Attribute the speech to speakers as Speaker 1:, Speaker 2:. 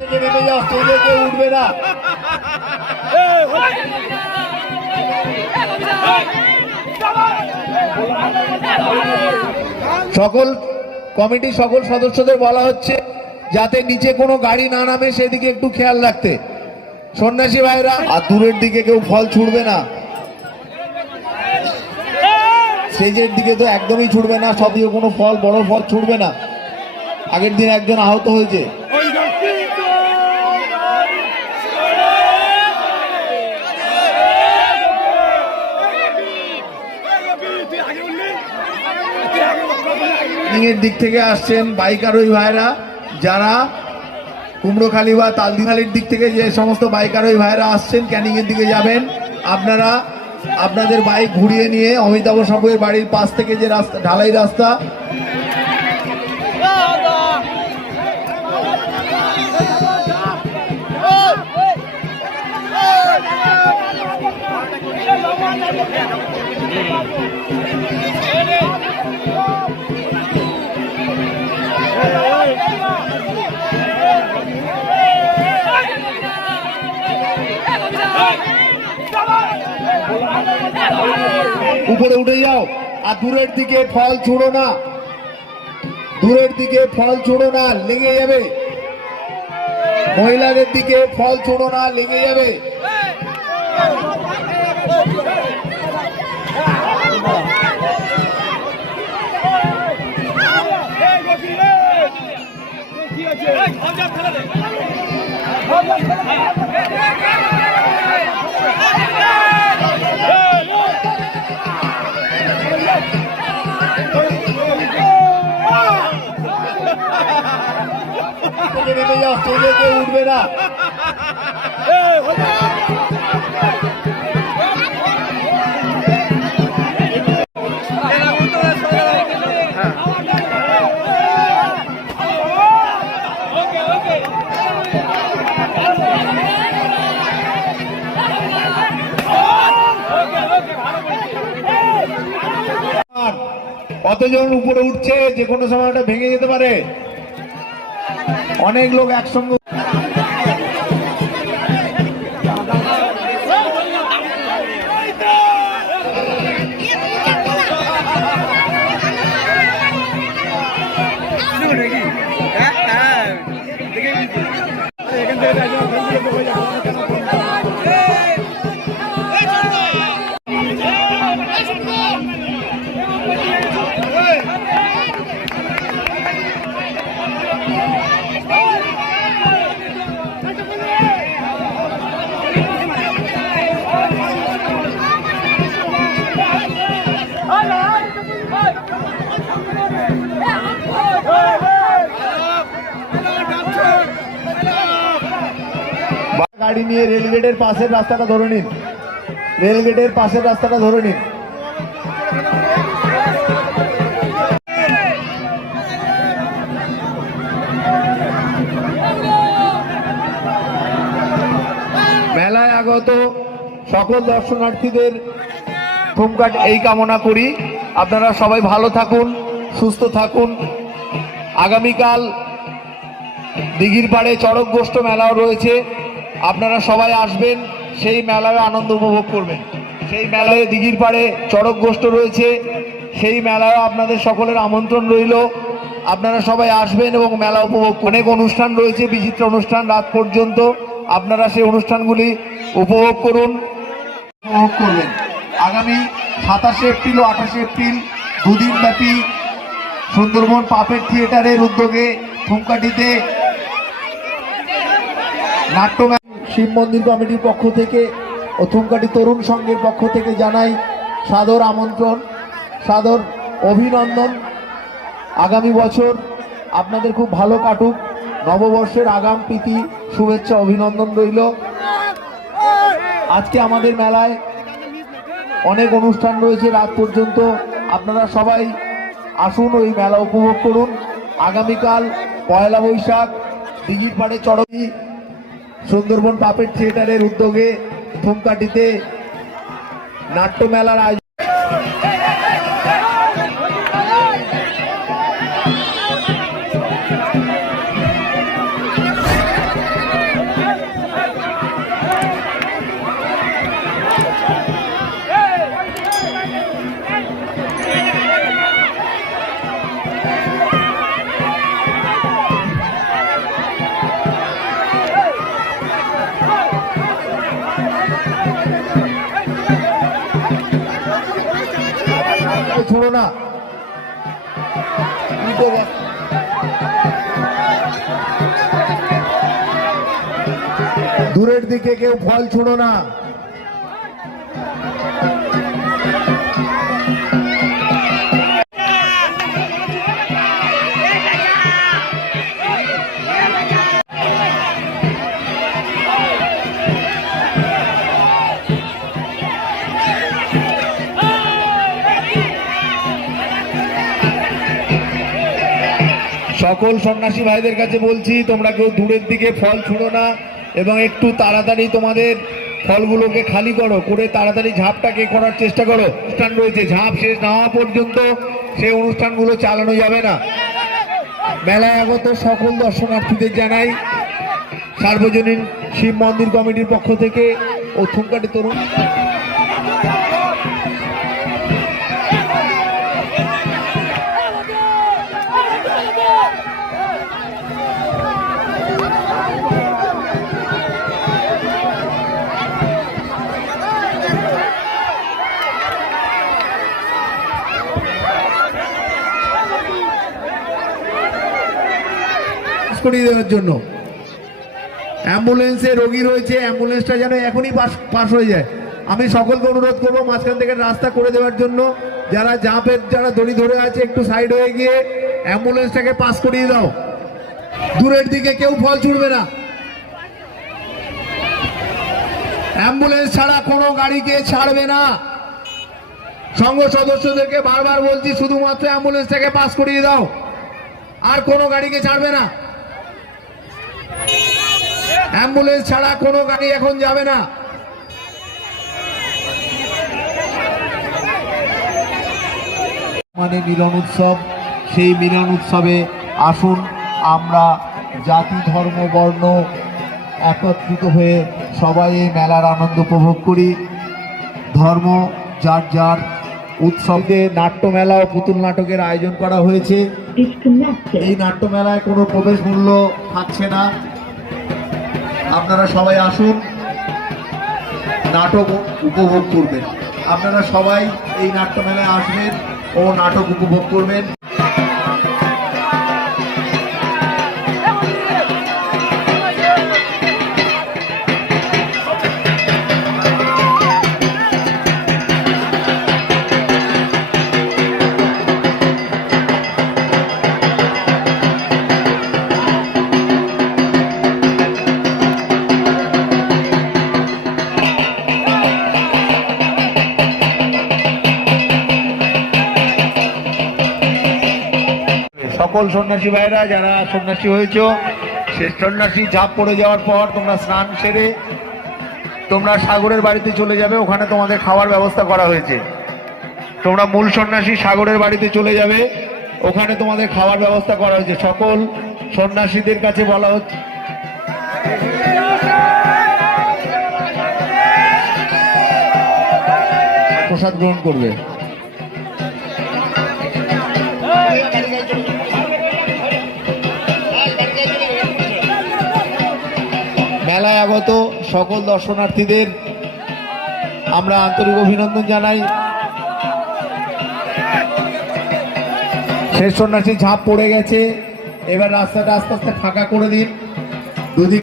Speaker 1: উঠবে না সকল কমিটি সকল সদস্যদের বলা হচ্ছে যাতে নিচে কোনো গাড়ি না নামে, সেদিকে একটু খেয়াল রাখতে। সন্ন্যাসী ভাইরা, আর দূরের দিকে কেউ ফল ছুড়বে না। স্টেজের দিকে তো একদমই ছুটবে না সব দিকে কোনো ফল, বড় ফল ছুটবে না। আগের দিন একজন আহত হয়েছে। এর দিক থেকে আসছেন বাইকারই ভাইরা যারা কুমড়োখালি বা তালদিখালির দিক থেকে যে সমস্ত বাইকারই ভাইরা আসছেন ক্যানিংয়ের দিকে যাবেন। আপনারা আপনাদের বাইক ঘুরিয়ে নিয়ে অমিতাভ সাবুয়ের বাড়ির পাশ থেকে যে রাস্তা, ঢালাই রাস্তা উপরে উঠে যাও। আর দূরের দিকে ফল ছুড়ো না। দূরের দিকে ফল ছুড়ো না, লেগে যাবে। মহিলাদের দিকে ফল ছুড়ো না, লেগে যাবে। থেকে নেমে কেউ উঠবে না। কতজন উপরে উঠছে যে কোনো সময় ওটা ভেঙে যেতে পারে। অনেক লোক একসঙ্গে গাড়ি নিয়ে রেলগেটের পাশের রাস্তাটা ধরে নিন। রেলগেটের পাশের রাস্তাটা ধরে নিন। মেলায় আগত সকল দর্শনার্থীদের থুমকাট এই কামনা করি। আপনারা সবাই ভালো থাকুন, সুস্থ থাকুন। আগামীকাল দিঘির পাড়ে চড়ক গোষ্ঠ মেলাও রয়েছে। আপনারা সবাই আসবেন, সেই মেলায় আনন্দ উপভোগ করবেন। সেই মেলায় দিঘির পাড়ে চড়ক গোষ্ঠ রয়েছে, সেই মেলায় আপনাদের সকলের আমন্ত্রণ রইল। আপনারা সবাই আসবেন এবং মেলা উপভোগ অনেক অনুষ্ঠান রয়েছে, বিচিত্র অনুষ্ঠান রাত পর্যন্ত। আপনারা সেই অনুষ্ঠানগুলি উপভোগ করুন, উপভোগ করবেন। আগামী সাতাশে এপ্রিল ও আঠাশে এপ্রিল দুদিন ব্যাপী সুন্দরবন পাপেট থিয়েটারের উদ্যোগে থুমকাটিতে নাট্য শিব মন্দির কমিটির পক্ষ থেকে ও থুমকাটি তরুণ সংঘের পক্ষ থেকে জানাই সাদর আমন্ত্রণ, সাদর অভিনন্দন। আগামী বছর আপনাদের খুব ভালো কাটুক। নববর্ষের আগাম প্রীতি, শুভেচ্ছা, অভিনন্দন রইল। আজকে আমাদের মেলায় অনেক অনুষ্ঠান রয়েছে রাত পর্যন্ত। আপনারা সবাই আসুন, ওই মেলা উপভোগ করুন। আগামীকাল পয়লা বৈশাখ দিঘির পাড়ে চড়কি সুন্দরবন পাপের থিয়েটারের উদ্যোগে ধূমকাঠিতে নাট্যমেলার আয়োজন না। দূরের দিকে কেউ ফল ছুঁড়ো না। সকল সন্ন্যাসী ভাইদের কাছে বলছি, তোমরা কেউ দূরের দিকে ফল ছুঁড়ো না এবং একটু তাড়াতাড়ি তোমাদের ফলগুলোকে খালি করো, করে তাড়াতাড়ি ঝাঁপটাকে করার চেষ্টা করো। অনুষ্ঠান রয়েছে, ঝাঁপ শেষ না হওয়া পর্যন্ত সেই অনুষ্ঠানগুলো চালানো যাবে না। মেলায় আগত সকল দর্শনার্থীদের জানাই, সার্বজনীন শিব মন্দির কমিটির পক্ষ থেকে, ও থুমকাটি তরুণ। করিয়ে দেওয়ার জন্য। অ্যাম্বুলেন্সে রোগী রয়েছে, অ্যাম্বুলেন্সটা যেন এখনই পাস পাস হয়ে যায়। আমি সকলকে অনুরোধ করব মাঝখান থেকে রাস্তা করে দেওয়ার জন্য, যারা জাঁপের, যারা দড়ি ধরে আছে, একটু সাইড হয়ে গিয়ে অ্যাম্বুলেন্সটাকে পাস করিয়ে দাও। দূরের দিকে কেউ ফল ছুটবে না। অ্যাম্বুলেন্স ছাড়া কোনো গাড়িকে ছাড়বে না। সংঘ সদস্যদেরকে বারবার বলছি, শুধুমাত্র অ্যাম্বুলেন্সটাকে পাস করিয়ে দাও। আর কোনো গাড়িকে ছাড়বে না। অ্যাম্বুলেন্স ছাড়া কোনো গাড়ি এখন যাবে না। মানে মিলন উৎসব সেই মিলন উৎসবে আসুন আমরা জাতি ধর্ম বর্ণ একত্রিত হয়ে সবাই এই মেলার আনন্দ উপভোগ করি। ধর্ম যার যার উৎসবে। নাট্যমেলা ও পুতুল নাটকের আয়োজন করা হয়েছে. এই নাট্যমেলায় কোনো প্রবেশ মূল্য থাকছে না। আপনারা সবাই আসুন, নাটক উপভোগ করবেন। আপনারা সবাই এই নাট্যমেলায় আসবেন ও নাটক উপভোগ করবেন। সকল সন্ন্যাসী ভাইরা যারা সন্ন্যাসী হয়েছো, সে সন্ন্যাসী ঝাঁপ পড়ে যাওয়ার পর তোমরা স্নান সেরে তোমরা সাগরের বাড়িতে চলে যাবে, ওখানে তোমাদের খাওয়ার ব্যবস্থা করা হয়েছে। তোমরা মূল সন্ন্যাসী সাগরের বাড়িতে চলে যাবে, ওখানে তোমাদের খাওয়ার ব্যবস্থা করা হয়েছে। সকল সন্ন্যাসীদের কাছে বলা হচ্ছে প্রসাদ গ্রহণ করবে। মেলায় আগত সকল দর্শনার্থীদের। আমরা আন্তরিক অভিনন্দন জানাই। শেষ সন্ন্যাসী ঝাঁপ পড়ে গেছে। এবার রাস্তাটা আস্তে আস্তে ফাঁকা করে দিন। দুদিক